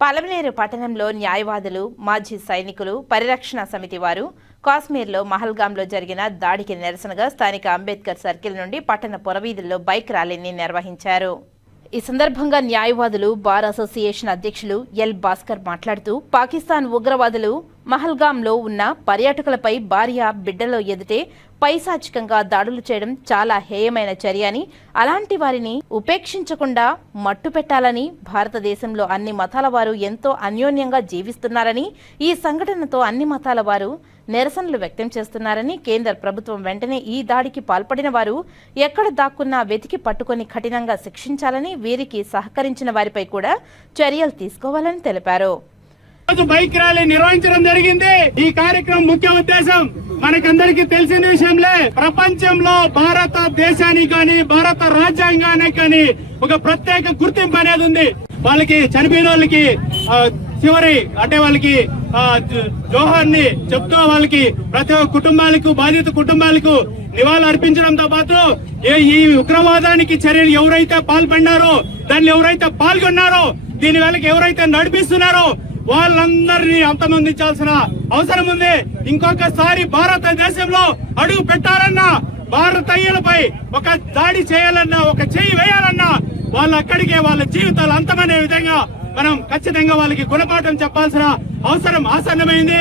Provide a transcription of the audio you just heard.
పలమనేరు పట్టణంలో న్యాయవాదులు మాజీ సైనికులు పరిరక్షణ సమితి వారు కాశ్మీర్లో మహల్గాంలో జరిగిన దాడికి నిరసనగా స్థానిక అంబేద్కర్ సర్కిల్ నుండి పట్టణ పొరవీధుల్లో బైక్ ర్యాలీని నిర్వహించారు. ఈ సందర్భంగా న్యాయవాదులు బార్ అసోసియేషన్ అధ్యక్షులు ఎల్ భాస్కర్ మాట్లాడుతూ పాకిస్తాన్ ఉగ్రవాదులు మహల్గాంలో ఉన్న పర్యాటకులపై భార్య బిడ్డలో ఎదుటే పైశాచికంగా దాడులు చేయడం చాలా హేయమైన చర్య అని అలాంటి వారిని ఉపేక్షించకుండా మట్టు పెట్టాలని భారతదేశంలో అన్ని మతాల వారు ఎంతో అన్యోన్యంగా జీవిస్తున్నారని ఈ సంఘటనతో అన్ని మతాల వారు నిరసనలు వ్యక్తం చేస్తున్నారని కేంద్ర ప్రభుత్వం వెంటనే ఈ దాడికి పాల్పడిన వారు ఎక్కడ దాక్కున్నా వెతికి పట్టుకొని కఠినంగా శిక్షించాలని వీరికి సహకరించిన వారిపై కూడా చర్యలు తీసుకోవాలని తెలిపారు. బైక్ ర్యాలీ నిర్వహించడం జరిగింది. ఈ కార్యక్రమం ముఖ్య ఉద్దేశం మనకందరికీ తెలిసిన విషయంలే. ప్రపంచంలో భారత దేశానికి కానీ భారత రాజ్యాంగానికి కానీ ఒక ప్రత్యేక గుర్తింపు అనేది ఉంది. వాళ్ళకి చనిపోయిన వాళ్ళకి చివరి అంటే వాళ్ళకి ఆ, జోహార్ని చెప్తూ వాళ్ళకి ప్రతి ఒక్క కుటుంబాలకు బాధిత కుటుంబాలకు నివాళులు అర్పించడంతో పాటు ఏ- ఈ ఉగ్రవాదానికి చర్యలు ఎవరైతే పాల్పడినారో దాన్ని ఎవరైతే పాల్గొన్నారో దీని వెనక ఎవరైతే నడిపిస్తున్నారో వాళ్ళందరినీ అంతమందించాల్సిన అవసరం ఉంది. ఇంకొకసారి భారతదేశంలో అడుగు పెట్టాలన్నా భారతీయులపై ఒక దాడి చేయాలన్నా ఒక చేయి వేయాలన్నా వాళ్ళు అక్కడికే వాళ్ళ జీవితాలు అంతమనే విధంగా మనం ఖచ్చితంగా వాళ్ళకి గుణపాఠం చెప్పాల్సిన అవసరం ఆసన్నమైంది.